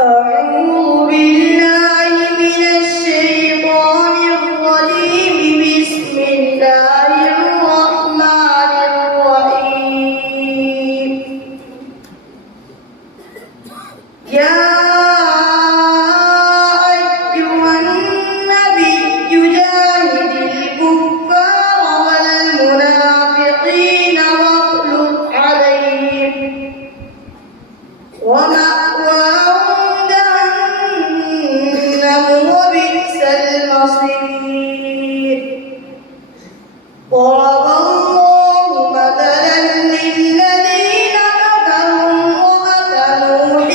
أعوذ بالله من الشيطان الرجيم. بسم الله الرحمن الرحيم. يا أيها النبي جاهد الكفار والمنافقين واغلظ عليهم ومأواهم جهنم وبئس المصير. ضرب الله مثلا للذين كفروا امرأة نوح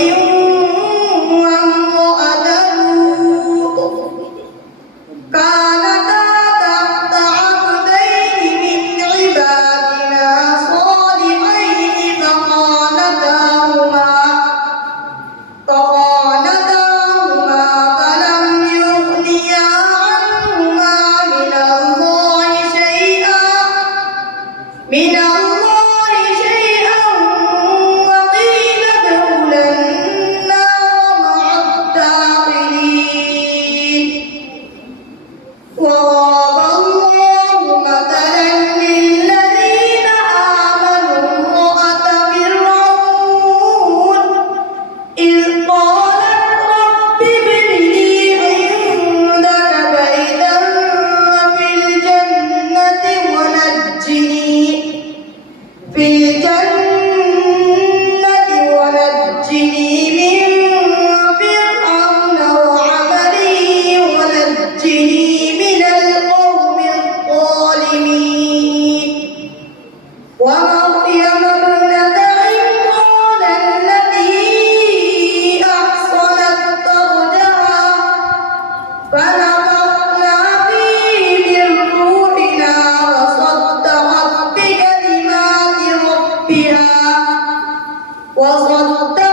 وامرأة لوط كانتا تحت عبدين من عبادنا صالحين فخانتاهما فلم يغنيا عنهما من الله شيئا وقيل ادخلا النار مع الداخلين. وضرب الله مثلا للذين آمنوا امرأة فرعون إذ قالت رب ابن لي عندك بيتا في الجنة ونجني من فرعون وعمله ونجني من القوم الظالمين. ومريم ابنة عمران التي أحصنت فرجها فنفخنا فيه من روحنا وصدقت